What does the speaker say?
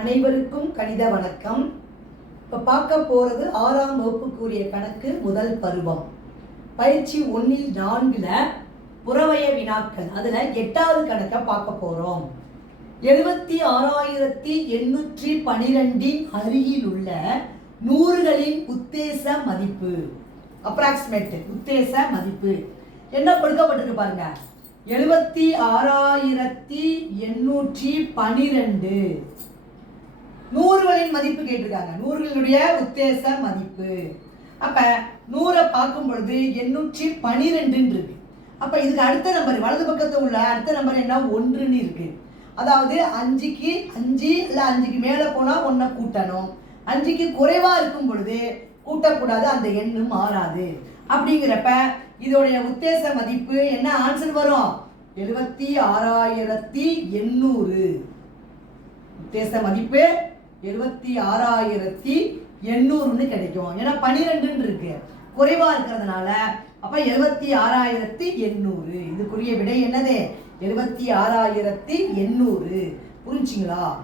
அனைவருக்கும் கணித வணக்கம். இப்போ பார்க்க போகிறது ஆறாம் வகுப்புக்குரிய கணக்கு முதல் பருவம். பயிற்சி ஒன்றில் நான்கில் புறவய வினாக்கள். அதில் எட்டாவது கணக்கை பார்க்க போகிறோம் எழுபத்தி ஆறாயிரத்தி எண்ணூற்றி பனிரெண்டின் அருகில் உள்ள நூறுகளின் உத்தேச மதிப்பு. அப்ராக்சிமேட் உத்தேச மதிப்பு. என்ன கொடுக்கப்பட்டிருக்கு பாருங்க? எழுபத்தி ஆறாயிரத்தி எண்ணூற்றி பனிரெண்டு. நூறுகளின் மதிப்பு கேட்டிருக்காங்க. நூறுகளுடைய உத்தேச மதிப்பு. அப்ப நூறை பார்க்கும் பொழுது எண்ணூற்றி பனிரெண்டுன்னு இருக்கு. அப்ப இதுக்கு அடுத்த நம்பர் வலது பக்கத்தில் உள்ள அடுத்த நம்பர் என்ன? ஒன்றுன்னு இருக்கு. அதாவது அஞ்சுக்கு அஞ்சு இல்லை அஞ்சுக்கு மேலே போனால் ஒன்றை கூட்டணும். அஞ்சுக்கு குறைவாக இருக்கும் பொழுது கூட்டக்கூடாது அந்த எண்ணு மாறாது. அப்படிங்கிறப்ப இதோடைய உத்தேச மதிப்பு என்ன ஆன்சர் வரும்? எழுபத்தி ஆறாயிரத்தி எண்ணூறு. உத்தேச மதிப்பு எழுபத்தி ஆறாயிரத்தி எண்ணூறுன்னு கிடைக்கும். ஏன்னா பனிரெண்டுன்னு இருக்கு குறைவா இருக்கிறதுனால அப்ப எழுபத்தி ஆறாயிரத்தி எண்ணூறு. இதுக்குரிய விடை என்னது? எழுபத்தி ஆறாயிரத்தி எண்ணூறு. புரிஞ்சுங்களா?